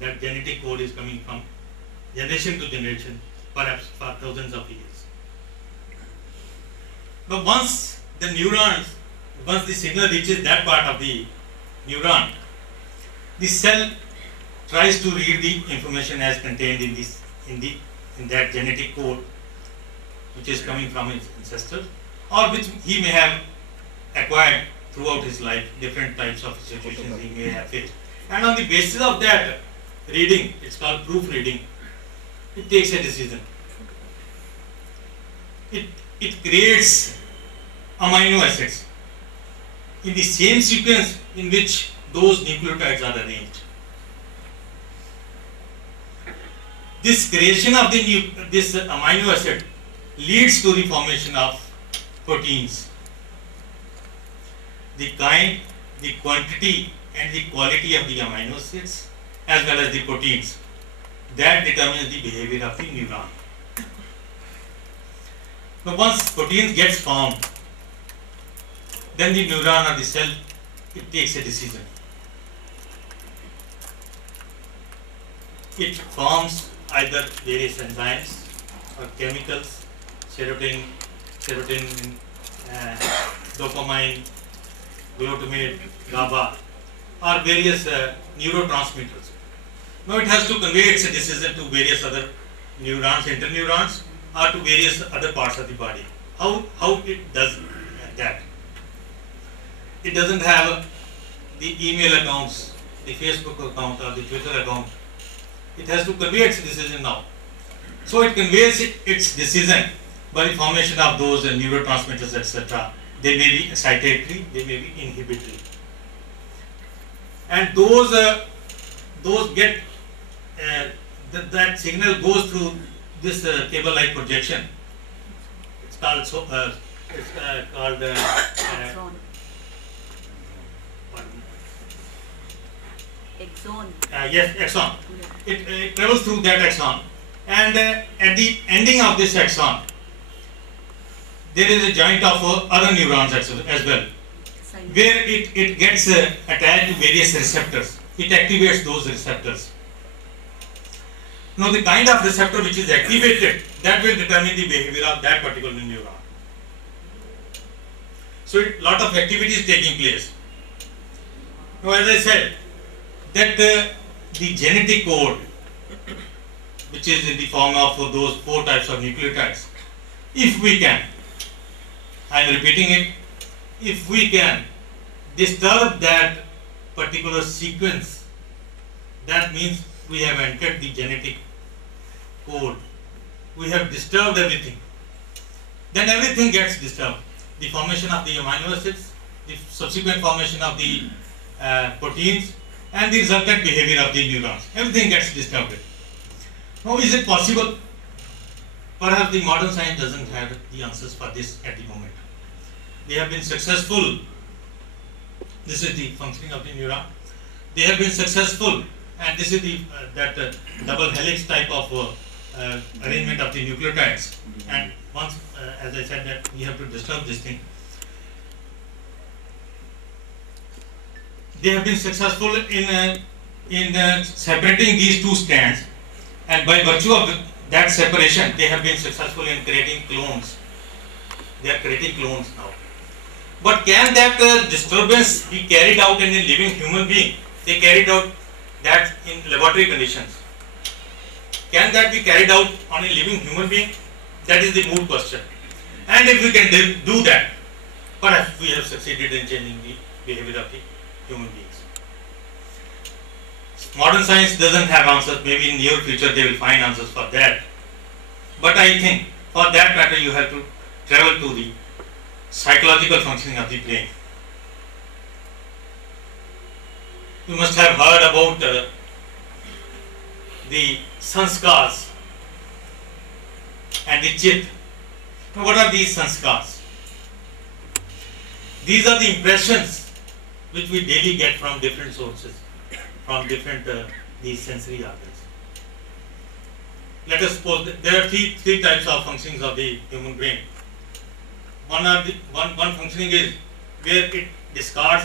That genetic code is coming from generation to generation, perhaps for thousands of years. But once the signal reaches that part of the neuron, the cell tries to read the information as contained in that genetic code, which is coming from his ancestors, or which he may have acquired throughout his life, different types of situations he may have faced. And on the basis of that reading, it's called proofreading, it takes a decision. It creates amino acids in the same sequence in which those nucleotides are arranged. This creation of this amino acid leads to the formation of proteins. The kind, the quantity and the quality of the amino acids as well as the proteins, that determines the behavior of the neuron. Now once proteins gets formed, then the neuron or the cell, it takes a decision. It forms either various enzymes or chemicals, serotonin, dopamine, glutamate, GABA, or various neurotransmitters. Now it has to convey its decision to various other neurons, interneurons, or to various other parts of the body. How it does that? It doesn't have the email accounts, the Facebook account or the Twitter account. It has to convey its decision now. So it conveys its decision by the formation of those neurotransmitters, etc. They may be excitatory, they may be inhibitory. And those get that signal goes through this cable-like projection. It's called axon. Yes, axon. It travels through that axon, and at the ending of this axon, there is a joint of other neurons as well, where it gets attached to various receptors. It activates those receptors. Now the kind of receptor which is activated, that will determine the behavior of that particular neuron. So a lot of activity is taking place. Now as I said, that the genetic code, which is in the form of those 4 types of nucleotides, if we can, I am repeating it, if we can disturb that particular sequence, that means we have entered the genetic code, we have disturbed everything, then everything gets disturbed. The formation of the amino acids, the subsequent formation of the proteins, and the resultant behavior of the neurons, everything gets disturbed. Now is it possible? Perhaps the modern science doesn't have the answers for this at the moment. They have been successful. This is the functioning of the neuron. They have been successful, and this is the double helix type of arrangement of the nucleotides. And once, as I said, that we have to disturb this thing. They have been successful in separating these 2 strands, and by virtue of that separation, they have been successful in creating clones. They are creating clones now. But can that disturbance be carried out in a living human being? They carried out that in laboratory conditions. Can that be carried out on a living human being? That is the moot question. And if we can do that, perhaps we have succeeded in changing the behavior of the human beings. Modern science doesn't have answers. Maybe in near future they will find answers for that. But I think for that matter you have to travel to the psychological functioning of the brain. You must have heard about the sanskars and the chit. Now, what are these sanskars? These are the impressions which we daily get from different sources, from different these sensory organs. Let us suppose that there are three types of functionings of the human brain. One functioning is where it discards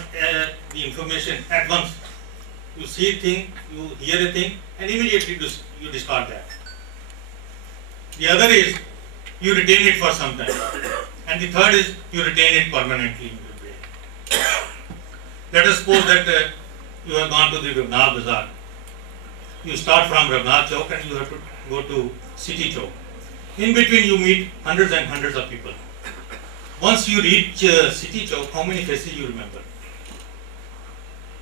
the information at once You see a thing, you hear a thing, and immediately you discard that. The other is you retain it for some time. And the third is you retain it permanently in your brain. Let us suppose that you have gone to the Raghunath Bazaar. You start from Raghunath Chowk and you have to go to City Chowk. In between you meet hundreds and hundreds of people. Once you reach City Chowk, how many faces you remember?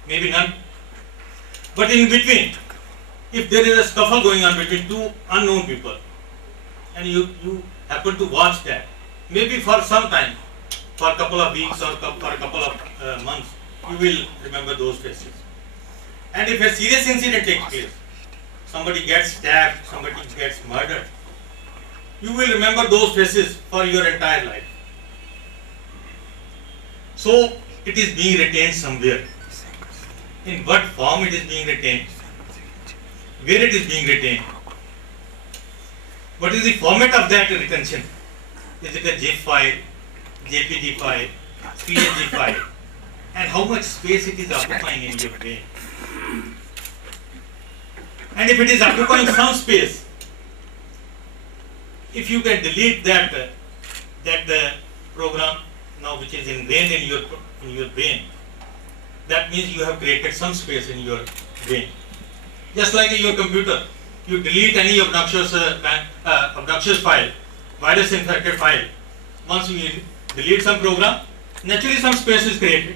Maybe none. But in between, if there is a scuffle going on between two unknown people, and you happen to watch that, maybe for some time, for a couple of weeks or for a couple of months, you will remember those faces. And if a serious incident takes place, somebody gets stabbed, somebody gets murdered, you will remember those faces for your entire life. So it is being retained somewhere. In what form it is being retained? Where it is being retained? What is the format of that retention? Is it a zip file, JPG file, PNG file? And how much space it is occupying in your brain? And if it is occupying some space, if you can delete that program now which is ingrained in your brain, that means you have created some space in your brain. Just like in your computer, you delete any obnoxious file, virus infected file. Once you delete some program, naturally some space is created.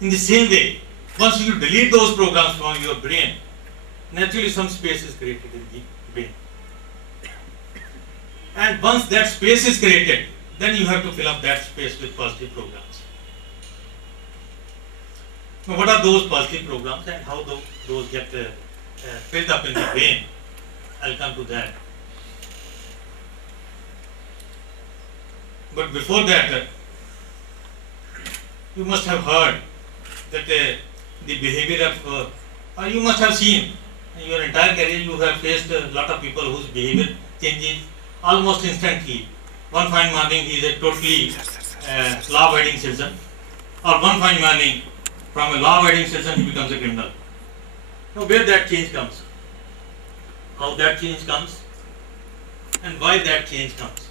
In the same way, once you delete those programs from your brain, naturally some space is created in the brain. And once that space is created, then you have to fill up that space with positive programs. Now, what are those positive programs and how those get filled up in the brain? I'll come to that. But before that, you must have heard that the behavior of, or you must have seen in your entire career, you have faced a lot of people whose behavior changes almost instantly. One fine morning he is a totally law-abiding citizen, or one fine morning from a law-abiding citizen he becomes a criminal. Now where that change comes, how that change comes, and why that change comes.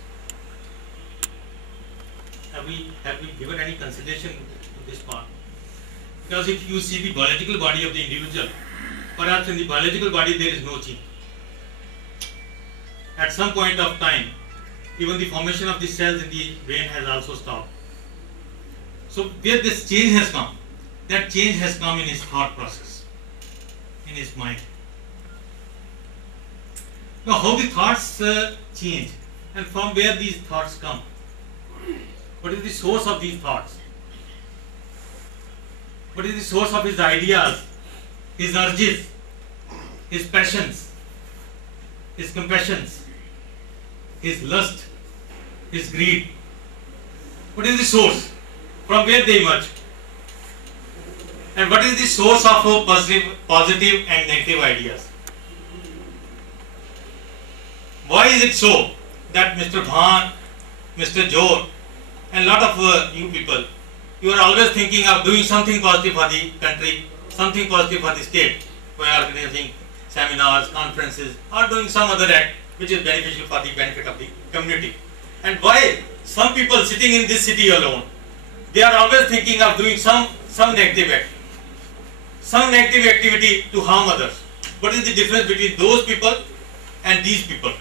Have we given any consideration to this part? Because if you see the biological body of the individual, perhaps in the biological body there is no change. At some point of time, even the formation of the cells in the brain has also stopped. So where this change has come, that change has come in his thought process, in his mind. Now how the thoughts change and from where these thoughts come? What is the source of these thoughts? What is the source of his ideas, his urges, his passions, his compassions, his lust, his greed? What is the source? From where they emerge? And what is the source of positive and negative ideas? Why is it so that Mr. Bhan, Mr. Joe, and a lot of you people, you are always thinking of doing something positive for the country, something positive for the state, by organizing seminars, conferences, or doing some other act which is beneficial for the benefit of the community. And why some people sitting in this city alone, they are always thinking of doing some negative act, some negative activity to harm others. What is the difference between those people and these people?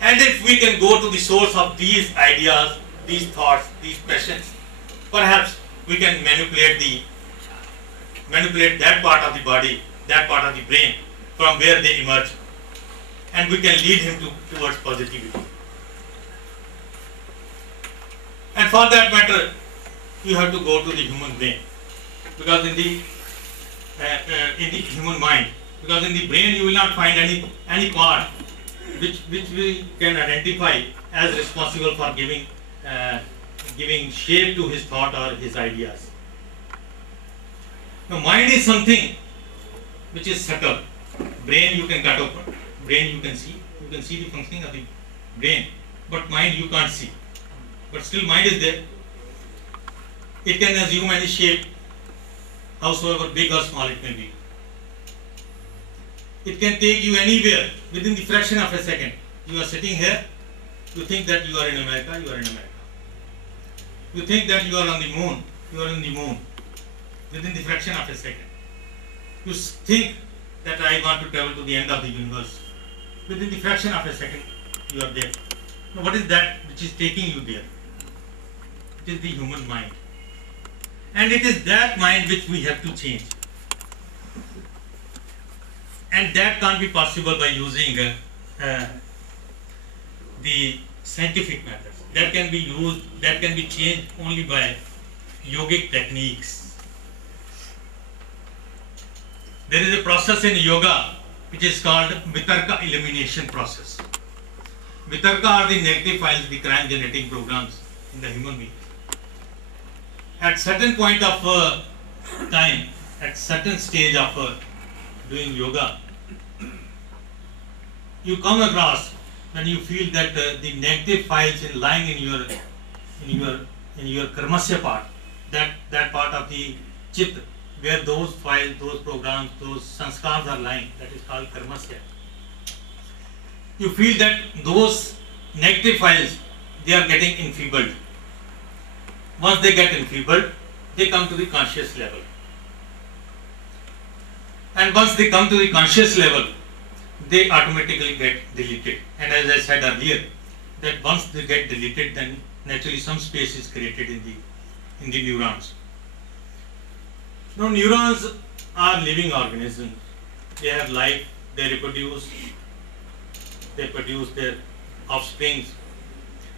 And if we can go to the source of these ideas, these thoughts, these passions, perhaps we can manipulate that part of the body, that part of the brain from where they emerge, and we can lead him towards positivity. And for that matter, you have to go to the human brain, because in the human mind, because in the brain you will not find any part which we can identify as responsible for giving shape to his thought or his ideas. Now mind is something which is subtle. Brain you can cut open, brain you can see the functioning of the brain, but mind you can't see. But still mind is there. It can assume any shape. howsoever big or small it may be. It can take you anywhere within the fraction of a second. You are sitting here, you think that you are in America, you are in America. You think that you are on the moon, you are in the moon within the fraction of a second. You think that I want to travel to the end of the universe. Within the fraction of a second, you are there. Now, what is that which is taking you there? It is the human mind. And it is that mind which we have to change. And that can't be possible by using the scientific methods. That can be used, that can be changed only by yogic techniques. There is a process in yoga which is called Vitarka elimination process. Vitarka are the negative files, the crime generating programs in the human being. At certain point of time, at certain stage of doing yoga, you come across when you feel that the negative files lying in your karmasya part, that part of the chit, where those files, those programs, those sanskars are lying, that is called karmasya. You feel that those negative files, they are getting enfeebled. Once they get enfeebled, they come to the conscious level. And once they come to the conscious level, they automatically get deleted. And as I said earlier, that once they get deleted, then naturally some space is created in the neurons. Now, neurons are living organisms. They have life, they reproduce, they produce their offsprings,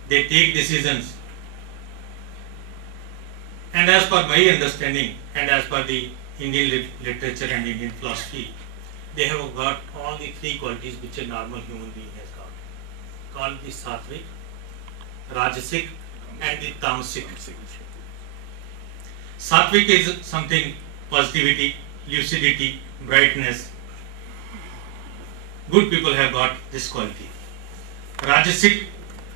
they take decisions. And as per my understanding, and as per the Indian literature and Indian philosophy, they have got all the three qualities which a normal human being has got, called the sattvic, rajasic, and the tamasic. Sattvic is something positivity, lucidity, brightness. Good people have got this quality. Rajasic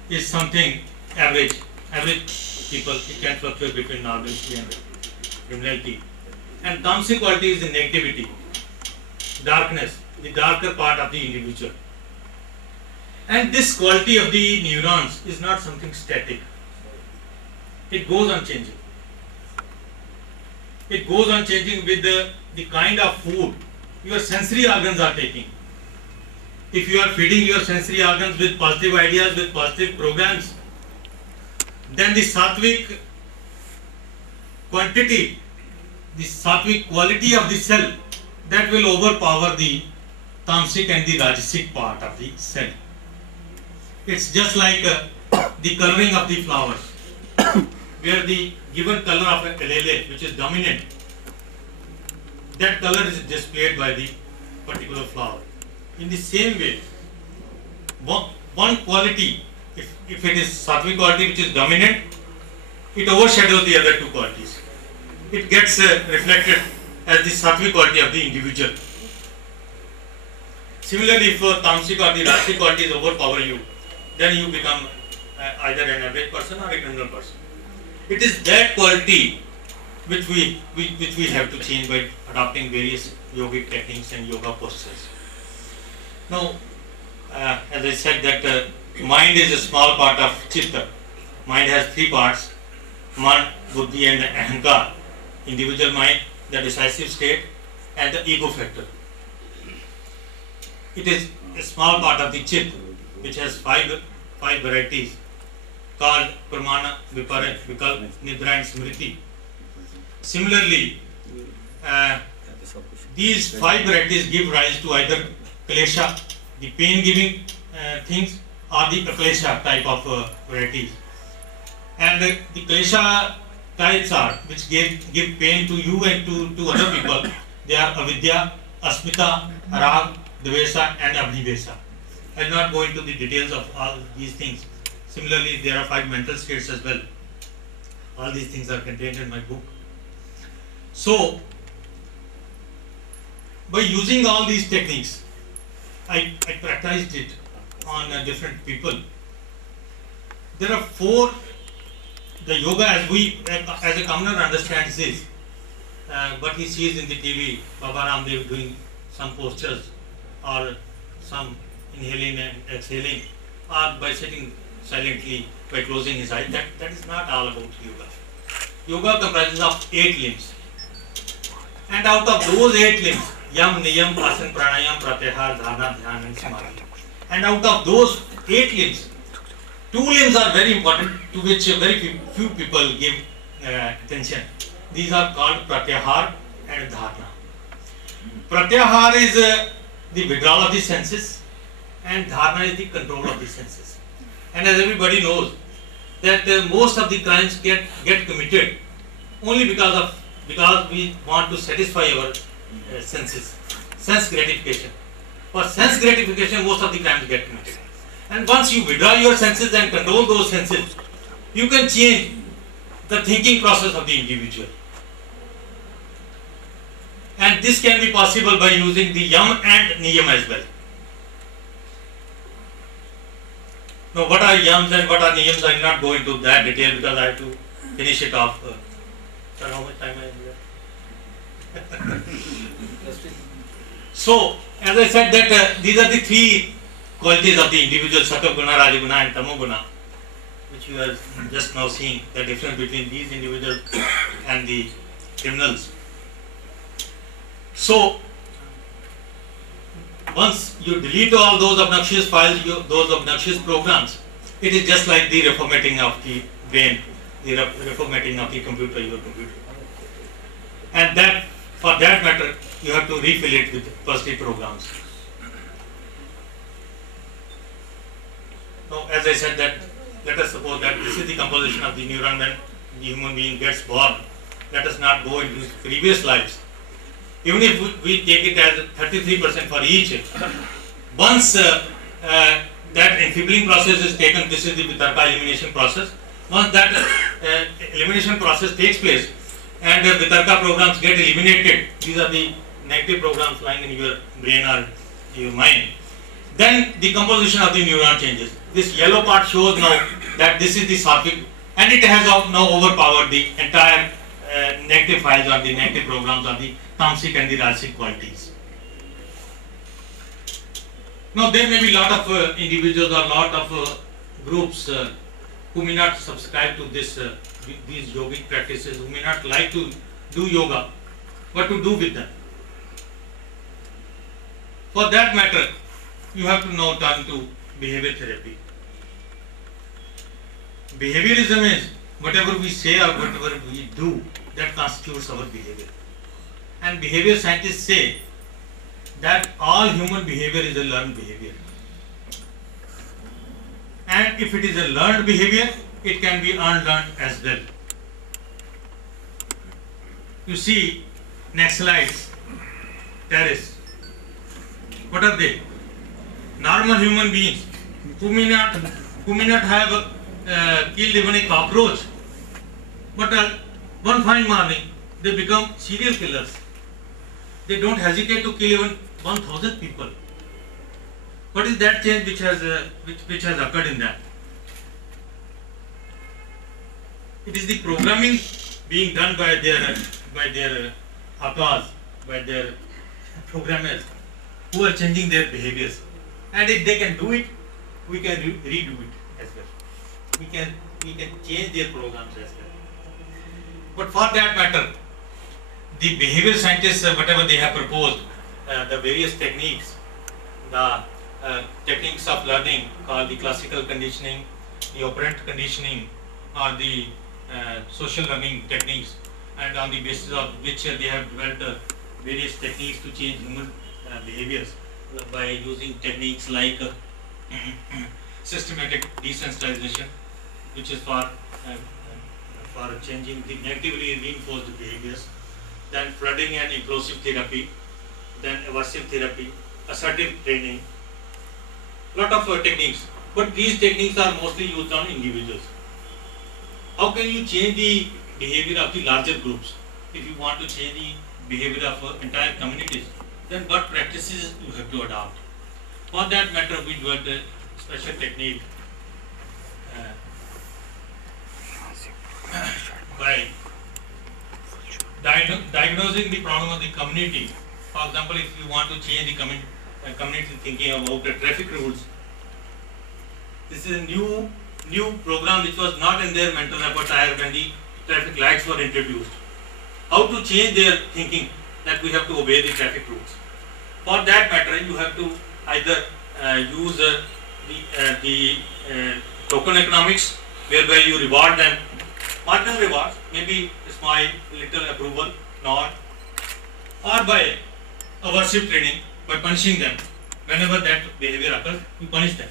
is something average people. It can fluctuate between normality and criminality. And tamasic quality is the negativity, darkness, the darker part of the individual. And this quality of the neurons is not something static. It goes on changing. It goes on changing with the kind of food your sensory organs are taking. If you are feeding your sensory organs with positive ideas, with positive programs, then the sattvic quantity, the sattvic quality of the cell, that will overpower the tamasic and the rajasic part of the cell. It's just like the coloring of the flowers, where the given color of a lily, which is dominant, that color is displayed by the particular flower. In the same way, one quality, if it is sattvic quality which is dominant, it overshadows the other two qualities. It gets reflected as the sattvic quality of the individual. Similarly, if tamasic or the rajasic qualities overpower you, then you become either an average person or a criminal person. It is that quality which we have to change by adopting various yogic techniques and yoga postures. Now, as I said, that mind is a small part of chitta. Mind has three parts: man, buddhi, and ahankar. Individual mind, the decisive state, and the ego factor. It is a small part of the chit, which has five varieties, called pramana, vipara, vikalpa, nidra, and smriti. Similarly, these five varieties give rise to either klesha, the pain-giving things, or the aklesha type of varieties. And the klesha types are, which give pain to you and to other people, they are avidya, asmita, rag, dvesa, and abnivesa. I will not go into the details of all these things. Similarly, there are five mental states as well. All these things are contained in my book. So, by using all these techniques, I practiced it on different people. There are four. The yoga, as a commoner understands, is what he sees in the TV, Baba Ramdev doing some postures or some inhaling and exhaling, or by sitting silently, by closing his eyes, that is not all about yoga. Yoga comprises of 8 limbs. And out of those 8 limbs, Yam, Niyam, Asana, Pranayam, Pratyahar, Dharana, Dhyan and Samadhi. And out of those 8 limbs, 2 limbs are very important, to which very few people give attention. These are called Pratyahar and Dharana. Pratyahar is the withdrawal of the senses, and Dharana is the control of the senses. And as everybody knows, that most of the crimes get committed only because we want to satisfy our senses, sense gratification. For sense gratification, most of the crimes get committed. And once you withdraw your senses and control those senses, you can change the thinking process of the individual. And this can be possible by using the Yam and Niyam as well. Now, what are Yams and what are Niyams? I will not go into that detail because I have to finish it off. Sir, how much time I have here? So, as I said that these are the 3 qualities of the individual, Sattva Guna, Rajaguna and Tamo Guna, which you are just now seeing the difference between these individuals and the criminals. So, once you delete all those obnoxious files, those obnoxious programs, it is just like the reformatting of the brain, the reformatting of the computer, your computer. And that, for that matter, you have to refill it with positive programs. Now, as I said that, let us suppose that this is the composition of the neuron when the human being gets born. Let us not go into his previous lives. Even if we take it as 33% for each, once that enfeebling process is taken, this is the Vitarka elimination process. Once that elimination process takes place and Vitarka programs get eliminated, these are the negative programs lying in your brain or your mind, then the composition of the neuron changes. This yellow part shows now that this is the sattvic, and it has now overpowered the entire negative files or the negative programs or the tamasic and the rajasic qualities. Now there may be lot of individuals or lot of groups who may not subscribe to this these yogic practices, who may not like to do yoga. What to do with them? For that matter, you have to now turn to behavior therapy. Behaviorism is whatever we say or whatever we do, that constitutes our behavior. And behavior scientists say that all human behavior is a learned behavior. And if it is a learned behavior, it can be unlearned as well. You see, next slides, terrorists. What are they? Normal human beings who may not have killed even a cockroach, but one fine morning they become serial killers. They don't hesitate to kill even 1,000 people. What is that change which has occurred in that? It is the programming being done by their authors, by their programmers, who are changing their behaviors. And if they can do it, we can redo it as well. We can change their programs as well. But for that matter, the behavior scientists, whatever they have proposed, the various techniques, the techniques of learning called the classical conditioning, the operant conditioning, or the social learning techniques, and on the basis of which they have developed various techniques to change human behaviors by using techniques like systematic desensitization, which is for changing the negatively reinforced behaviors, then flooding and inclusive therapy, then aversive therapy, assertive training, lot of techniques. But these techniques are mostly used on individuals. How can you change the behavior of the larger groups? If you want to change the behavior of entire communities, then what practices you have to adopt? For that matter, we developed a special technique by diagnosing the problem of the community. For example, if you want to change the community thinking about the traffic rules, this is a new program which was not in their mental repertoire when the traffic lights were introduced. How to change their thinking that we have to obey the traffic rules. For that matter, you have to either use the token economics, whereby you reward them, marginal rewards, maybe a smile, little approval, nod, or by aversive training, by punishing them. Whenever that behavior occurs, you punish them.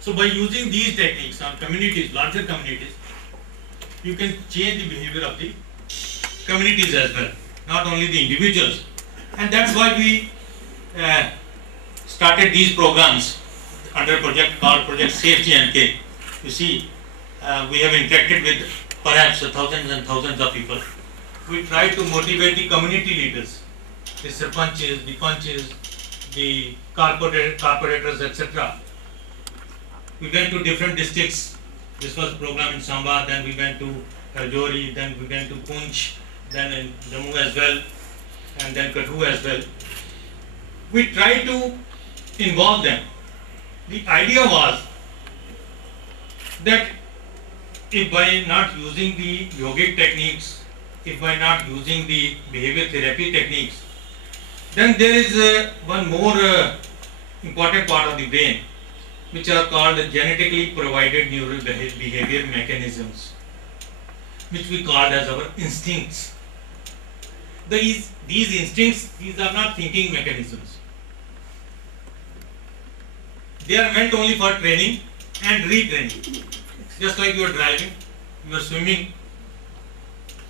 So by using these techniques on communities, larger communities, you can change the behavior of the communities as well, not only the individuals. And that's why we started these programs under a project called Project Safety NK. You see, we have interacted with perhaps thousands and thousands of people. We try to motivate the community leaders, the sarpanches, the panches, the corporators, etc. We went to different districts. This was a program in Samba, then we went to Rajouri, then we went to Punch, then in Jammu as well, and then Kathu as well. We tried to involve them. The idea was that if by not using the yogic techniques, if by not using the behavior therapy techniques, then there is one more important part of the brain, which are called genetically provided neural behavior mechanisms, which we called as our instincts. These instincts, these are not thinking mechanisms. They are meant only for training and retraining. Just like you are driving, you are swimming,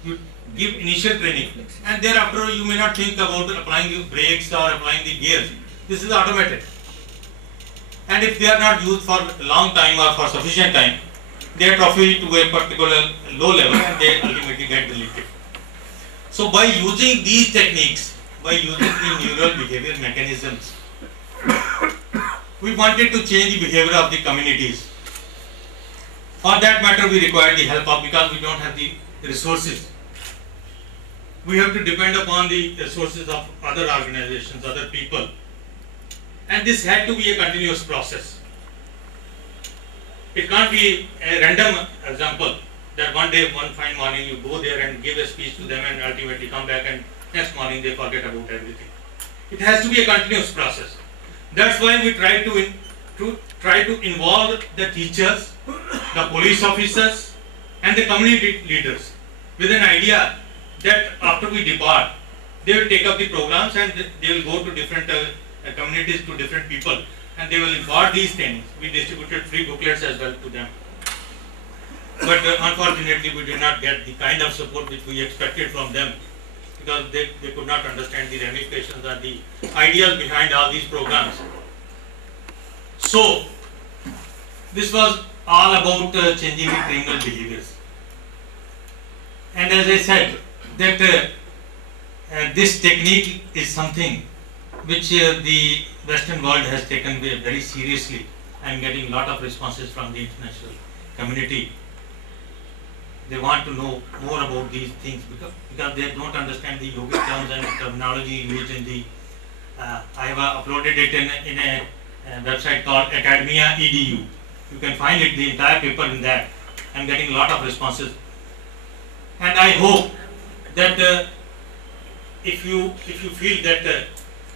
you give initial training, and thereafter you may not think about applying the brakes or applying the gears. This is automated. And if they are not used for a long time or for sufficient time, they atrophy to a particular low level and they ultimately get deleted. So by using these techniques, by using the neural behavior mechanisms, we wanted to change the behavior of the communities. For that matter, we require the help of, because we don't have the resources. We have to depend upon the resources of other organizations, other people. And this had to be a continuous process. It can't be a random example that one day, one fine morning you go there and give a speech to them and ultimately come back and next morning they forget about everything. It has to be a continuous process. That's why we try to involve the teachers, the police officers and the community leaders with an idea that after we depart, they will take up the programs and they will go to different communities, to different people, and they will impart these things. We distributed free booklets as well to them. But unfortunately, we did not get the kind of support which we expected from them, because they could not understand the ramifications or the ideas behind all these programs. So, this was all about changing the criminal behaviors. And as I said, that this technique is something which the Western world has taken very seriously. I am getting a lot of responses from the international community. They want to know more about these things because they don't understand the yogic terms and terminology used in the. I have uploaded it in a website called Academia EDU. You can find it, the entire paper in that. I am getting a lot of responses, and I hope that if you feel that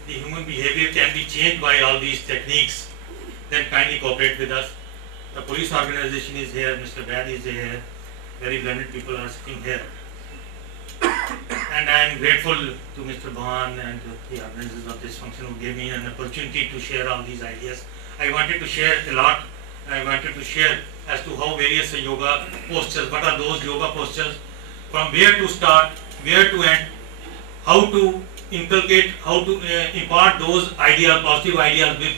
the human behavior can be changed by all these techniques, then kindly cooperate with us. The police organization is here, Mr. Bad is here, very learned people are sitting here. And I am grateful to Mr. Bhan and the organizers of this function who gave me an opportunity to share all these ideas. I wanted to share a lot. I wanted to share as to how various yoga postures, what are those yoga postures, from where to start, where to end, how to inculcate, how to impart those ideas, positive ideas, with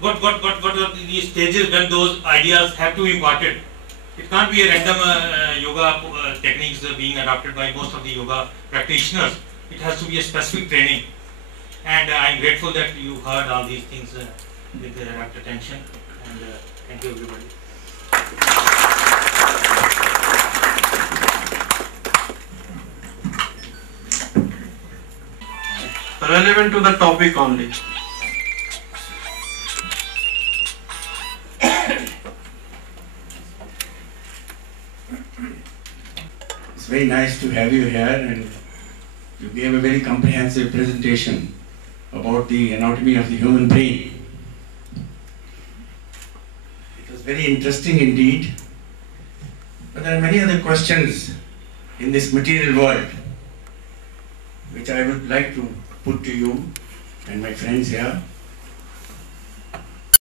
what are the stages when those ideas have to be imparted. It can't be a random yoga techniques being adopted by most of the yoga practitioners. It has to be a specific training. And I am grateful that you heard all these things with rapt attention. And thank you, everybody. relevant to the topic only. It's very nice to have you here, and you gave a very comprehensive presentation about the anatomy of the human brain. It was very interesting indeed. But there are many other questions in this material world which I would like to put to you and my friends here.